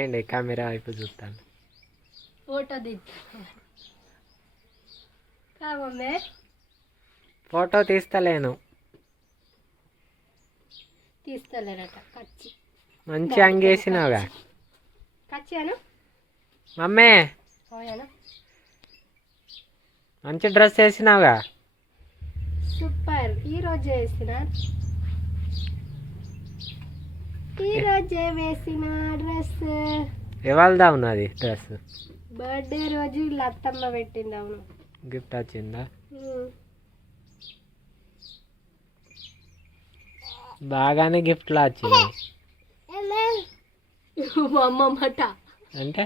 ఏంటి కెమెరా వైపు చూస్తాను. ఫోటో మమ్మీ ఫోటో తీస్తలేను. తీస్తలేనట కచ్చి మంచి అంగేసినావుగా. కచ్చి అను మమ్మీ మంచి డ్రెస్ వేసినావుగా. సూపర్. ఈరోజే వేసిన డ్రెస్ ఎవరిదా ఉన్నది డ్రెస్? బర్త్డే రోజు ఇలా అత్తమ్మ పెట్టింది. అవును, గిఫ్ట్ వచ్చిందా? బాగానే గిఫ్ట్లు వచ్చినాయి. మా అమ్మమ్మట అంటే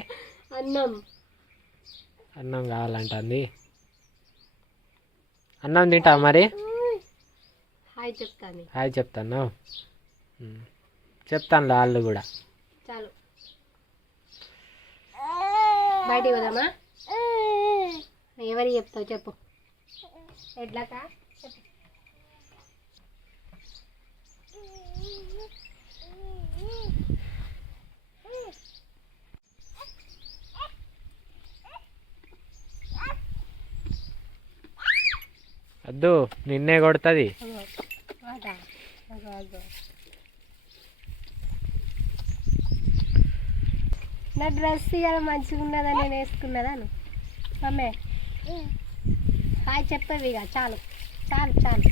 అన్నం కావాలంటుంది. అన్నం తింటా మరి? హాయ్ చెప్తాను. చెప్తాను వాళ్ళు కూడా. చాలు, బయటికి పోదామా? ఎవరికి చెప్తావు చెప్పు. ఎట్లాకా వద్దు, నిన్నే కొడుతుంది. నా డ్రెస్ ఇవాళ మంచిగా ఉన్నదా? నేను వేసుకున్నదా? మమ్మే హాయ్ చెప్పేవి ఇక. చాలు చాలు చాలు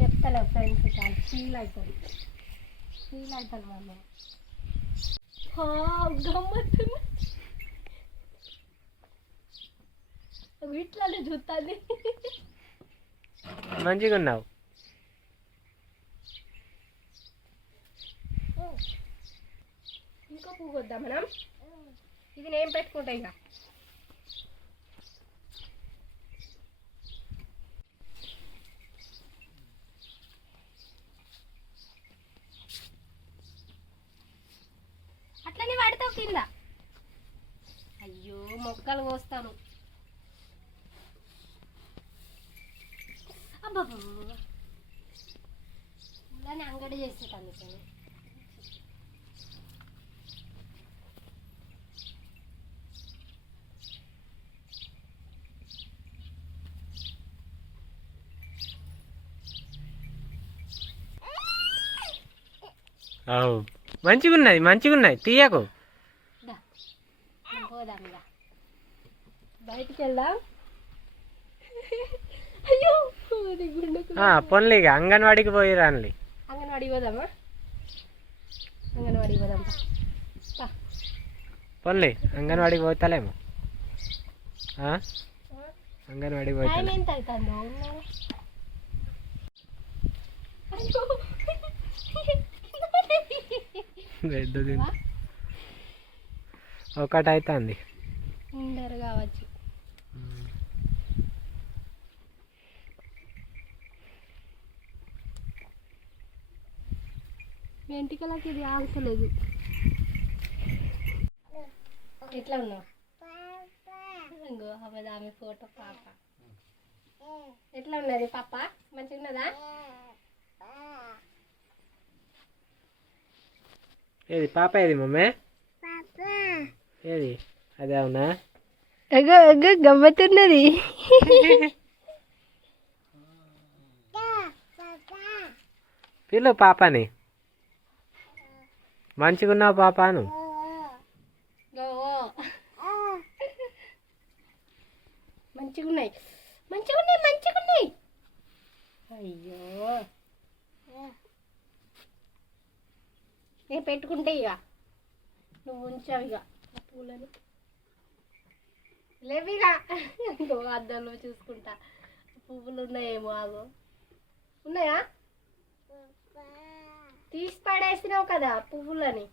చెప్తలేవు ఫ్రెండ్స్. చాలు ఫీల్ అవుతుంది మమ్మ. గమ్మత్తున్నా ఇట్లానే చూస్తుంది. మంచిగా ఉన్నావు. ఇంకో పువ్వు వద్దా మనం? ఇది నేను పెట్టుకుంటా ఇక. అట్లనే పడతావు కింద. అయ్యో మొక్కలు కోస్తాను. అబ్బా ఇలానే అంగడి చేసేటాను. మంచిగా ఉన్నాయి తీయకు. పోదాం ఇక, బయటికి వెళ్దాం. అయ్యో పొన్లే ఇక అంగన్వాడికి పోయి రానులే. అంగన్వాడికి పోదామా? అంగన్వాడికి పోదాం. పొన్లే అంగన్వాడికి పోతాలేమో. అంగన్వాడికి పోతా. ఎంత అవుతుందో. ఒకటి అవుతుంది. ఉండరు కావచ్చు. వెంటికలకి ఇది ఆల్చలేదు. ఎట్లా ఉన్నావు? ఆమె ఫోటో పాప ఎట్లా ఉన్నది? పాప మంచిగా ఉన్నదా? ఏది పాప? ఏది మమ్మీ? ఏది? అదే అవునా? గమ్మతున్నది. పిల్లు పాపని. మంచిగా ఉన్నావు పాపాను. మంచిగున్నాయి. అయ్యో నేను పెట్టుకుంటే ఇక నువ్వు ఉంచావు ఇక పూలని. లేవిగా అద్దంలో చూసుకుంటా. పువ్వులు ఉన్నాయేమో. ఆగో ఉన్నాయా? తీసి పడేసినావు కదా పువ్వులని.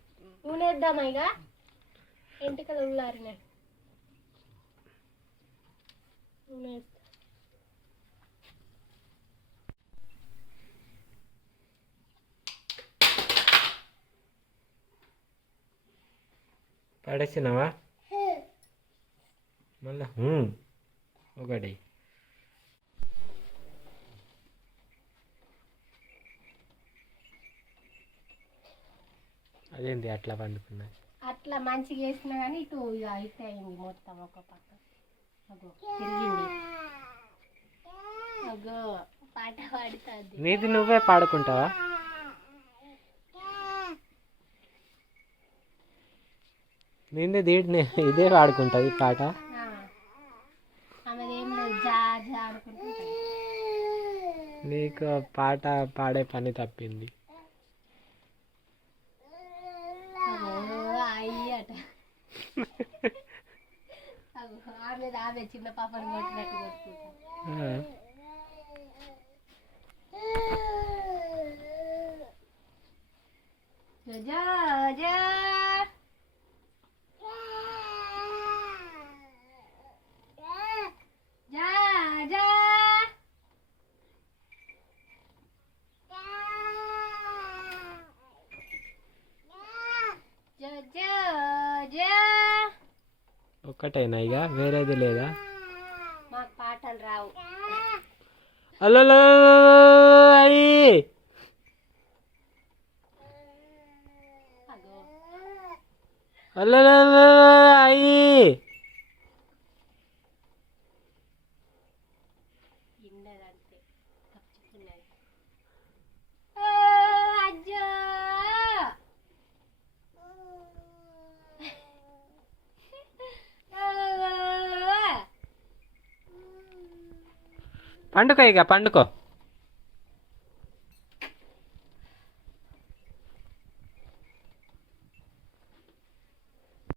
నూనెద్దామా ఇక? ఎంటికలు ఉల్లారినాయి. నూనె పడేసినావా మళ్ళా? ఒకటి అదేంటి అట్లా పండుకున్నది? అట్లా మంచిగా వేసినా కానీ ఇటు ఇక ఇటు అయింది మొత్తం ఒక పక్క. అగో తిరిగింది. అగో పాట పాడుతుంది. నీది నువ్వే పాడుకుంటావా? నింది దీటిని ఇదే పాడుకుంటుంది పాట. ఆమెది ఏం లేదు, జా జా అనుకుంటుంది. నీకు పాట పాడే పని తప్పింది. అయ్యట ఆమె చిన్న పాపని కొట్టినట్టు కొట్టుకుంటా. జా జా జా జా ఒక్కటేనా ఇక వేరేది లేదా? మాకు పాటలు రావు. అల్లో అయ్యి అల్లో అయ్యి ఇండదంతే తప్పుకున్నది. అజ్జో పండుకో ఇక పండుకో.